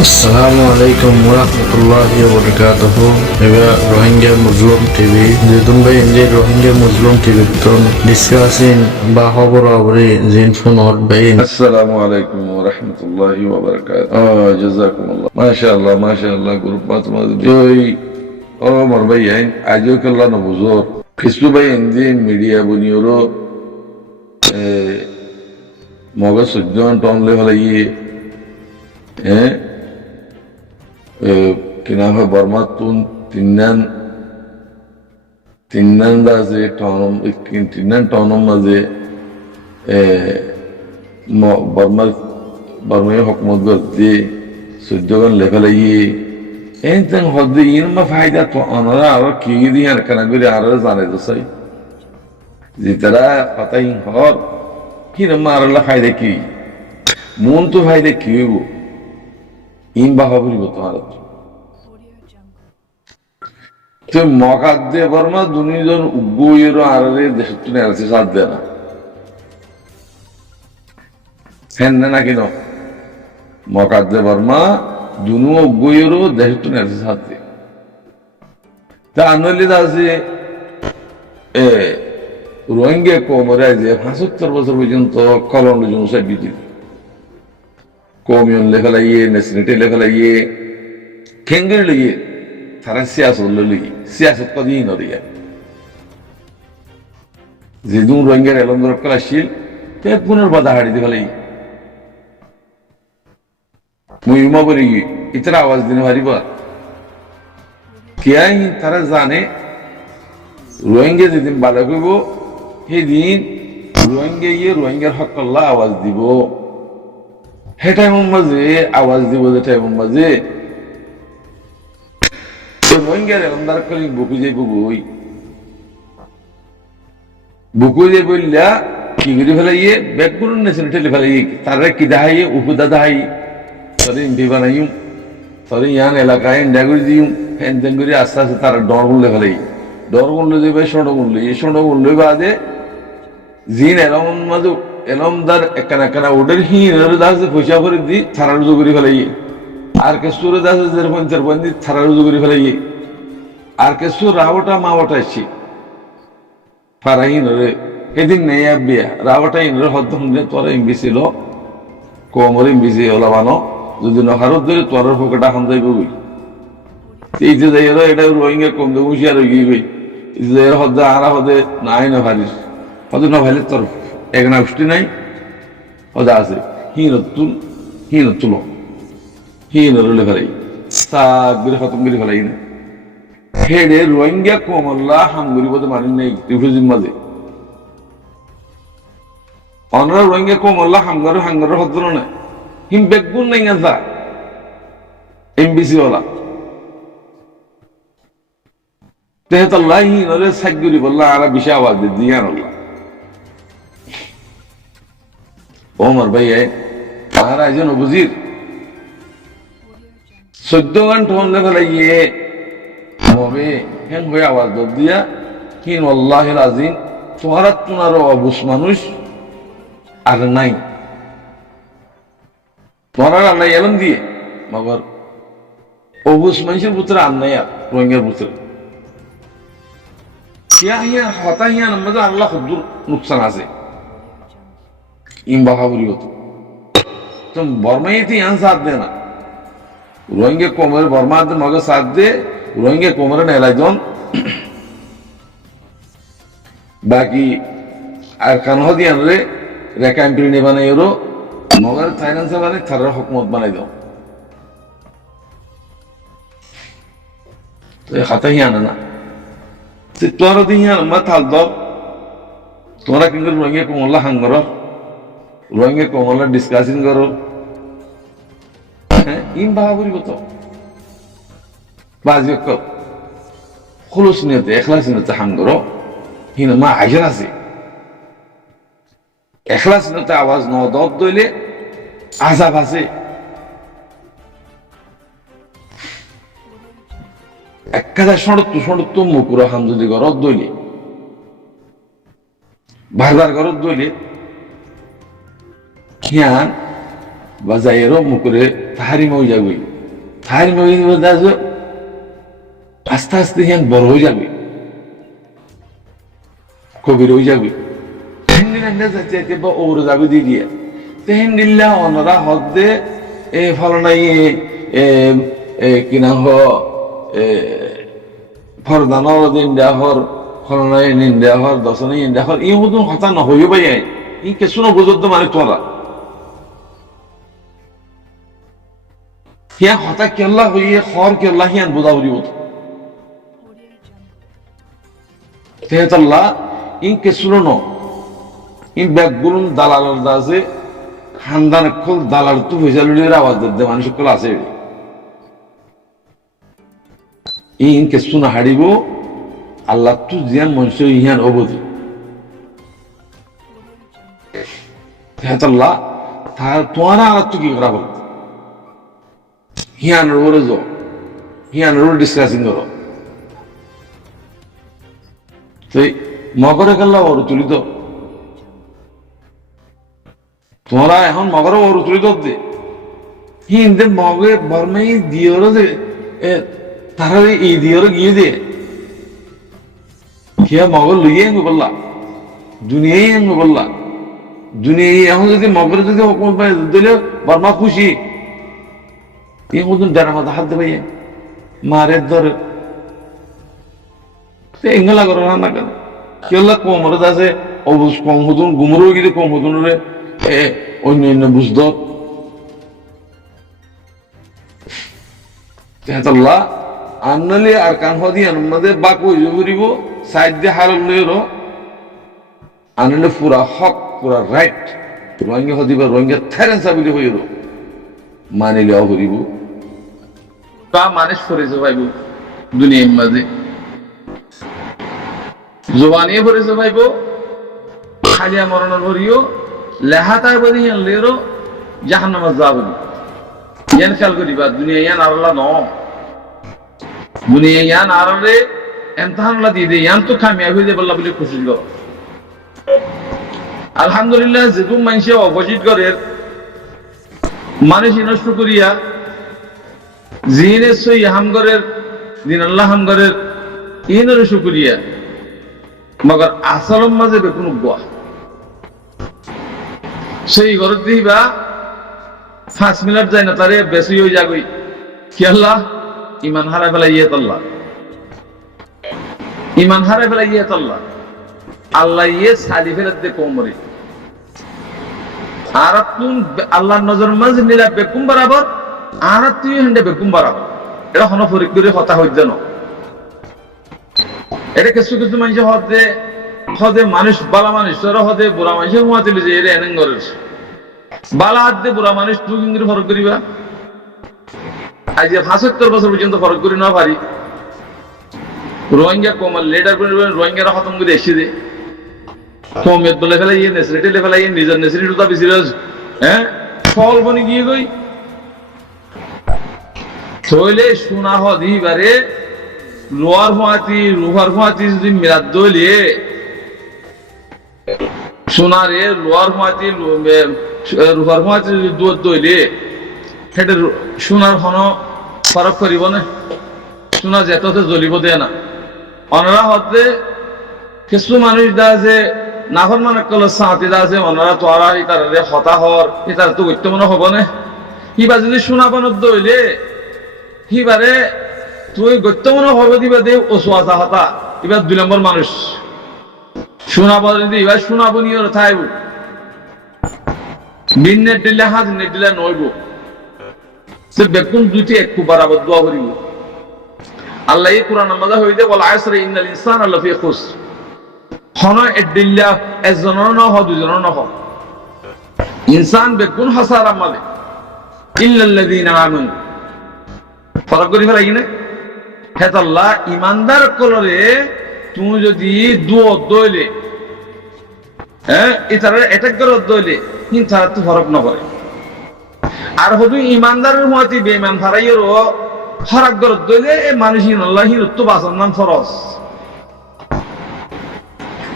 Assalamu alaikum warahmatullahi wabarakatuh. Ega Rohingya Muslim TV. Jitun bhai inje Rohingya Muslim TV ton discussing bahobor abri zin phone or bhai. السلام عليكم ورحمة الله وبركاته جزاكم الله ما شاء الله group মাতমা জয় আমার ভাই আইন আজও কেল্লা নবুজর কিছু ভাই ইন্দি media বনিওরো মগা Sujan Tonle হলাই কিনা হয় বর্মা তুন তিন্নান দাজে টনম তিন্নান টনম মাঝে বর্মায় হকমত গতি সূর্যগণ লেখালাই এনতেন হদ্দে ইনমা ফায়দা তো অনারা আরো কি দিয়ে আর কানা করে আরো জানে তো সাই যে তারা পাতাই হর কি নমা আরলা ফায়দা কি মন তো ফায়দা কি হইব ইন বা হবরিব তো আর তো মকাদ্দে বর্মা দুনিজন উগ্গইর আরে দেশ তুনে আছে সাথ দেয় না হ্যাঁ না কিনো মকাদ্দে বর্মা দুনু উগ্গইরও দেশ তুনে আছে সাথে তা আনলিদ আছে রোহিঙ্গা কোমরে যে 75 বছর পর্যন্ত কলম জনসাই বিজি কমিউন লেখা লাগিয়ে নেশনালিটি লেখা লাগিয়ে খেঙ্গের লাগিয়ে তারা সিয়াসত কদিন নদিয়া যেদিন রোহিঙ্গার এলন্দর কলাশীল তে পুনর্বাদা হাড়ি দিয়ে ফেলাই মুহিমা বলি ইতরা আওয়াজ দিনে পারিবা কে তারা জানে রোহিঙ্গা যেদিন বালা করব সেদিন রোহিঙ্গার হক আল্লাহ আওয়াজ দিব হে টাইমের মাঝে আওয়াজ দিব যে টাইমের মাঝে রোহিঙ্গার এলন্দার কলি বুকুই যে বললা কি করে ফেলাইয়ে ব্যাকগুলো নেছেন ঠেলে ফেলাই তারা কি দাহাইয়ে উপুদা দাহাই তরে ইম্পি বানাইম তরে ইয়ান এলাকায় ইন্ডা করে দিম ফ্যান ফ্যান করে আস্তে আস্তে তারা ডর গুনলে ফেলাই ডর গুনলে যাবে ষোঁড় গুনলে এই ষোঁড় গুনলে বাদে জিন এলম মাঝে এলমদার একখানা একখানা ওদের হিন দাসে পয়সা করে দি থারা রুজু করে ফেলাই আর কে সুরে দাসে জের পঞ্চার বন্দি থারা রুজু করে ফেলাই আর কে সুর রাওটা মাওটা আসছি ফারাহিন রে এদিন নেই আবিয়া রাওটা ইনরে হদ্দ হুনলে তোর ইম্বিছিল কোমর ইম্বিসি ওলাবানো যদি নহারত ধরে তোর ফোকটা হান যাইব গই এই যে যাই এটা রোহিঙ্গা কম দে হুশিয়ার হয়ে গই যে হদ্দ আরা হদে নাই না ভারিস হদে না ভাইলে তোর একনা উষ্টি নাই হদা আছে হিন রলে ফেলাই সাক করে খতম করে ফেলাই না হেডে রোহিঙ্গা কোমল্লা হাঙ্গুরি বলতে মানি নেই রিফিউজির মাঝে অনরা রোহিঙ্গা কোমল্লা হাঙ্গার হদ্র না হিম বেগুন নাই গেছা এমবিসি ওলা তেহতাল্লাহ হিন হলে সাইগুরি বললা আর বিশা আওয়াজ দিয়ে আনল্লাহ ওমর ভাই আর একজন অবুজির 14 ঘন্টা হলে ফেলাইয়ে হবে হেন হয়ে আওয়াজ দিয়া কিন আল্লাহিল আজিম তোমার অবুস মানুষ আর নাই তোমার আর নাই এলম দিয়ে মগর অবুস মানুষের পুত্র আর নাই আর রোহিঙ্গার পুত্র হতাহিয়া মধ্যে আল্লাহ খুদ্দুর নুকসান আছে ইম্বা খাবরি হতো তো বর্মাইতে ইয়ান সাথ দে না রোহিঙ্গা কোমরে বর্মা মগে সাথ দে রোহিঙ্গা কোমরে নেলাইজন বাকি আর কানহদি আনরে রেখা এমপি বানাই ওরো মগের ফাইন্যান্সে বানাই থারার হকমত বানাই দাও তো হাতাহি আনে না তোরা দিয়ে মা থাল দাও তোমরা কিন্তু রোহিঙ্গা কোমল্লা হাঙ্গর রোহিঙ্গা কোমল্লা ডিসকাশিং করো হ্যাঁ ইম বাহাবুরি কত বাজি খুলুস নিয়তে এখলাস নিয়তে হাঙ্গর হিন মা আইসার আছে এখলাস নিয়তে আওয়াজ ন দত দইলে আজাব আছে একাদা সড়ত্ব মুকুর হাম যদি গরত দইলে বারবার গরত দইলে খিয়ান বাজাইয়েরও মুকুরে তাহারিম হয়ে যাবে, তাহারিম হয়ে যাবে, আস্তে আস্তে হিয়ান বড় হয়ে যাবে, কবির হয়ে যাবে। ওরে যাবে দিয়ে দিয়ে তেহেন্দিল্লা ওনারা হক দে ফলনাই কি না ফরদানর দিন দেহর ফলনাই নিন দেহর দশনাই দেহর এই মতন কথা নহইও ভাই ই কিছু না বুঝত মানে তোরা হিয়া হতা কেল্লা হইয়ে খর কেল্লা হিয়ান বোঝা হরিব তেহতাল্লাহ ই কিছু ন ই ব্যাগগুলো দালালের দাসে খানদান খোল দালাল তো ফেজালুলের আওয়াজ দে মানুষ সকল আছে ইন কিছু না হারিব আল্লাহ তু জিয়ান মনুষ্য ইহান অবধি তেহতাল্লাহ তোমারা আর তো কি করা বল হিয়ানের ওরে যাও হিয়ানের ওরে ডিসকাসিং করো তো মগরে কাল্লা ওর তুলিত তোমরা এখন মগরে ওর তুলিত দে হিন্দে মগে বর্মে দিওর যে তারা এই দিওর গিয়ে দে কিয়া মগর লইয়ে আনবো বললা দুনিয়াই আনবো বললা দুনিয়া এখন যদি মগরে যদি হুকুম দিলে বর্মা খুশি এই মতন ডানা মাথা হাত দেবে মারের ধরে এঙ্গলা করো না কেন কি হল কমরে আছে কম হতুন গুমরও গিয়ে কম হতুন রে অন্য অন্য বুঝদ তেহাতাল্লাহ আনলে আর কান হদি আনমাদে বাক হইজ করিব সাইড দিয়ে হারল লইর আনলে পুরা হক পুরা রাইট রোহিঙ্গা হদিবা রোহিঙ্গা থাইরেন সাবিলি হইর মানিলে করিব বা মানুষ করেছে ভাইব দুনিয়ার মাঝে জবানিয়ে পড়েছে ভাইব খালিয়া মরণের ভরিও লেহাতায় বলি লেরো জাহান্নামে যাবনি ইয়ান খেয়াল করিবা দুনিয়া ইয়ান আল্লাহ ন দুনিয়া ইয়ান আরলে এমতাহানলা দিয়ে দে ইয়ান তো কামিয়াব হয়ে যাবে বলে খুশি করো আলহামদুলিল্লাহ যেরকম মানুষে অপোজিট করে মানুষ নষ্ট করিয়া জিনের সই হামগরের দিন আল্লাহ হামগরের ইনের শুকরিয়া মগর আসলম মাঝে বেকুন গোয়া সেই ঘর দিবা 5 মিনিট যায় না তারে বেশি হয়ে যাবই কি আল্লাহ ইমান হারাই ফেলা ইয়ে আল্লাহ ইমান হারাই ফেলা ইয়ে আল্লাহ আল্লাহ ইয়ে সালি ফেরত দে কোমরে আর তুম আল্লাহর নজর মাঝে নিরা বেকুম বরাবর আর তুই হেন্ডে বেকুম বরাবর এটা হন ফরিক করে কথা হইত জানো এটা কিছু কিছু মানুষ হদে মানুষ বালা মানুষ তোরা হদে বুড়া মানুষের হুয়াতিল যে এর এনেন ঘরের বালা হাত দিয়ে বুড়া মানুষ তুই কিন্তু ফরক করিবা আজ 75 বছর পর্যন্ত ফরক করি না পারি রোহিঙ্গা কমাল লেটার করে রোহিঙ্গারা খতম করে এসে দে কমেত বলে ফেলাই ইয়ে নেসরেটে ফেলাই নিজের নেসরেট তো বেশি হ্যাঁ ফল বনি গিয়ে গই থইলে সোনা হদি বারে লোয়ার হুয়াতি রুহার হুয়াতি যদি মিলাদ দইলে সোনারে লোয়ার হুয়াতি রুহার হুয়াতি যদি দুধ দইলে সেটা সোনার হন ফারক করিব না সোনা যেতে জ্বলিব দেয় না অনারা হতে কিছু মানুষ দা যে নাফর মানে কল সাঁতি দা আছে অনারা তোরা ইতার হতাহর ইতার তো গত্য মনে হব না কিবা যদি সোনা বানত দইলে হিবারে তুই গত্য মনে হবে দিবা দে ওসোয়াজা হতা এবার 2 নম্বর মানুষ শোনাব যদি এবার শোনাবো নিয়ে থাইব বিন নেট দিলে হাত নেট দিলে নইব সে বেকুন দুটি একটু বরাবর দোয়া করিব আল্লাহ এই কোরআন মাঝে হইতে বল আসরে ইন্নাল ইনসানা লাফি খুসর হন এডিল্লা একজনের না হ দুজনের না হ ইনসান বেকুন হাসারা মালে ইল্লাল্লাযিনা আমানু ফরক করি ফেলাই না হেতাল্লাহ ইমানদার কলরে তুমি যদি দুয়ো দইলে হ্যাঁ এটার অ্যাটাক করে দইলে কিন্তু তারা তো ফরক না করে আর হয়তো ইমানদারের মতে বেঈমান ফারাইয়েরও ফরক করে দইলে এই মানুষই আল্লাহর তো বাঁচার নাম ফরজ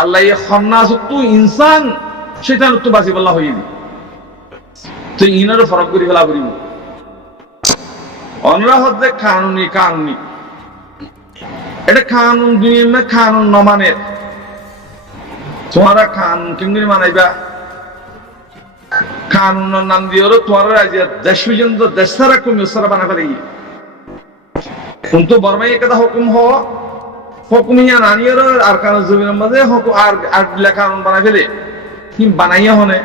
আল্লাহ এই খন্নাস তো ইনসান শয়তান তো বাঁচি বলা হইনি তো ইনারও ফরক করি ফেলা করিব অনরা হচ্ছে কানুনি কানুনি এটা কানুন দুনিয়া না কানুন ন মানে তোমারা কানুন কিংগুলি মানাইবা কানুনের নাম দিয়ে তোমার রাজ্যের দেশ পর্যন্ত দেশ সারা কমি সারা বানা ফেলে কিন্তু বর্মাই কথা হুকুম হওয়া হুকুমিয়া নানিয়ের আর কানুন জমিনের মাঝে আর আর কানুন বানাই ফেলে কি বানাইয়া হনে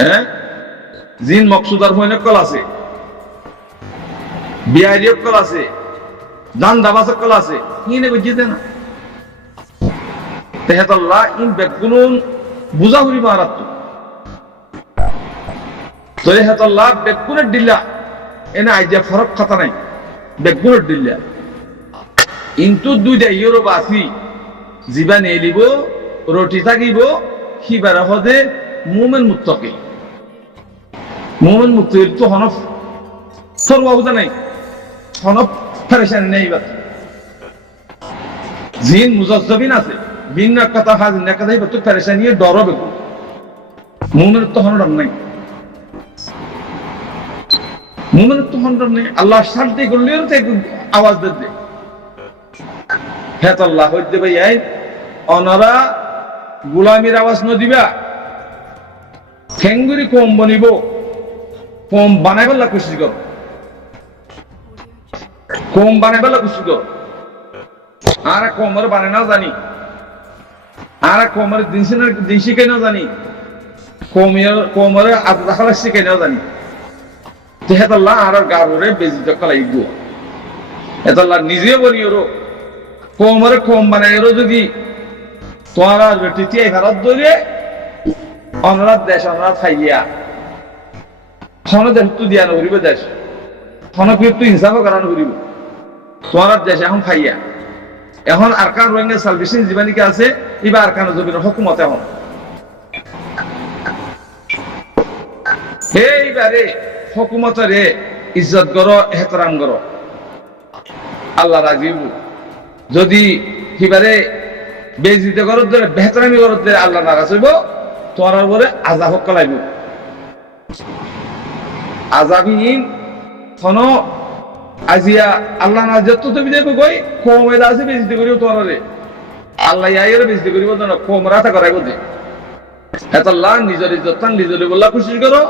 হ্যাঁ জিন মকসুদার হইনে কল আছে বিআইডিএফ কল আছে দান দাবাসক কল আছে কি নে বুঝিতে না তেহাতাল্লাহ ইন বেগুনুন বুঝা হরি মারাত তো তেহাতাল্লাহ বেগুনের দিল্লা এনে আইডিয়া ফরক কথা নাই বেগুনের দিল্লা কিন্তু দুইটা ইউরোপ আসি জীবন এলিব রটি থাকিব সিবাৰ হদে মুমেন মুক্তকে মুমেন মুক্ত তো হনফ সর্বভূতা নাই হনফ ফেরেশানি নেই বাত জিন মুজাজ্জাবিন আছে ভিন্ন কথা হাজির না কথাই তো ফেরেশানি ডরবে মুমেন তো হনরম নাই মুমেন তো হনরম নাই আল্লাহ শান্তি করলে তো আওয়াজ দে হেত আল্লাহ হইতে ভাই আই অনারা গোলামির আওয়াজ ন দিবা ঠেঙ্গুরি কম বনিব কম বানাইবার কোশিশ কর কম বানাইবার কোশিশ কর আর কমর বানাই না জানি আর কমর দিন শিখাই না জানি কমরে আদা শিখাই না জানি তেহাতাল্লাহ আর গারুরে বেজিত কলাই গো এতাল্লাহ নিজে বলি ওরো কমরে কম বানাই ওরো যদি তোমার টিটিআই ভারত ধরে অনরাত দেশ অনরাত খাইয়া হন দেশ তো দিয়া নকরিব দেশ হনকে তো হিসাব করানো করিব তোমার দেশ এখন খাইয়া এখন আরকান রোহিঙ্গা সালভেশন জীবানিকা আছে এবার আরকান জমির হুকুমত এখন এইবারে হুকুমতরে ইজ্জত করো এহতরাম করো আল্লাহ রাজিব যদি সিবারে বেজিতে করত ধরে বেহতরামি করত ধরে আল্লাহ নারাজ হইব তোমার উপরে আযাব কলাইব আযাবিন থনো আজিয়া আল্লাহ না যত তুমি দেখো কই কমে আছে বেজিতে করিও তোমারে আল্লাহ ইয়াইরে বেজিতে করিব না কম রাতা করাইব দে এত আল্লাহ নিজের ইজ্জত নিজের বল্লা খুশি করো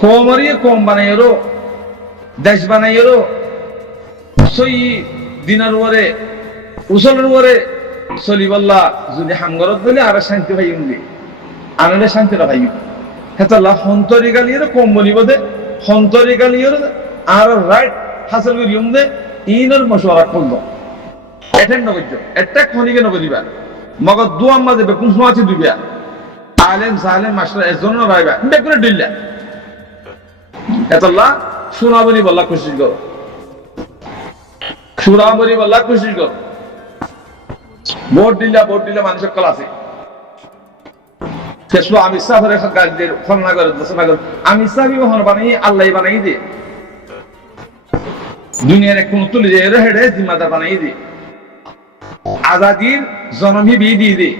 কমরিয়ে কম বানাইরো দেশ বানাইরো সই দিনার উপরে উসলের উপরে চলিবাল্লা যদি হামগরত বলে আর শান্তি ভাই উনি আনলে শান্তি ভাই হেতাল্লাহ হন্তরি গালিয়ে কম বলিব দে হন্তরি গালিয়ে আর রাইট হাসিল করি দে ইনর মশওয়ারা করল এটেন্ড নগর্য একটা খনিকে নগরিবা মগর দুয়াম মাঝে বেকুম সুমাছি দুইবা আলেম সালেম মাস্টার একজন রাইবা বেকুরে দিল্লা হেতাল্লাহ শোনাবনি বল্লা কোশিশ করো সুরাবনি বল্লা কোশিশ করো ভোট দিলে মানুষের কল আছে ফেসলো আমি সাফের গাড়িদের ফলনা করে দোষনা করে আমি সাফি হন বানাই আল্লাহ বানাই দে দুনিয়ার এক কোন তুলে যে এর হেডে জিম্মাদার বানাই দে আজাদির জনমী বিয়ে দিয়ে দে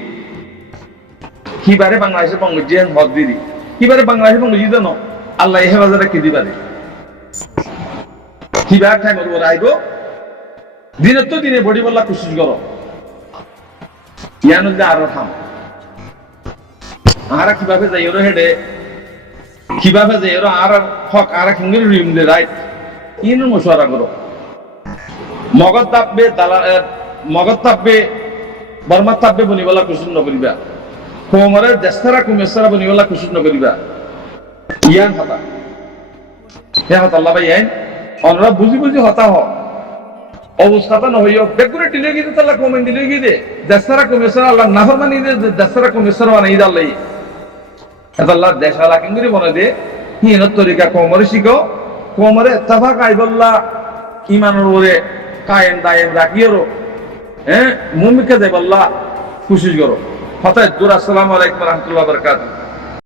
কিবারে বাংলাদেশের বঙ্গজিয়ান মত দিয়ে দি কিবারে বাংলাদেশের বঙ্গজি জানো আল্লাহ হেফাজতে কি দিবারে কিবার টাইমের উপর আইব দিনের তো দিনে বডি বল্লা কোশিশ করো ইয়ানুল্লাহ আর রহম আর কিভাবে যাই ওর হেডে কিভাবে যাই ওর আর হক আর কিংগের রিম দে রাইট ইন মশওয়ারা করো মগজ তাপবে মগজ তাপবে বর্মা তাপবে বনিবলা কুসুন নকরিবা কোমরে দেশরা কুমেসরা বনিবলা কুসুন নকরিবা ইয়ান হতা হে হতা আল্লাহ ভাই আইন অনরা বুঝি বুঝি হতা হ অবস্থাটা নহইও বেকুরে দিলে গিয়ে তাহলে কমেন্ট দিলে গিয়ে দে দেশরা কমেসরা আল্লাহ নাফরমানি দে দেশরা কমেসরা বানাই দে আল্লাহ এটা আল্লাহ দেশালা কিংগরি বনে দে হিনত তরিকা কোমরে শিখো কোমরে তাফাক আইবল্লাহ ইমানের ওরে কায়েম দায়েম রাখিও হ্যাঁ মুমিকে দেবল্লাহ খুশি করো হতায় দুর আসসালামু আলাইকুম ওয়া রাহমাতুল্লাহি ওয়া বারাকাতুহু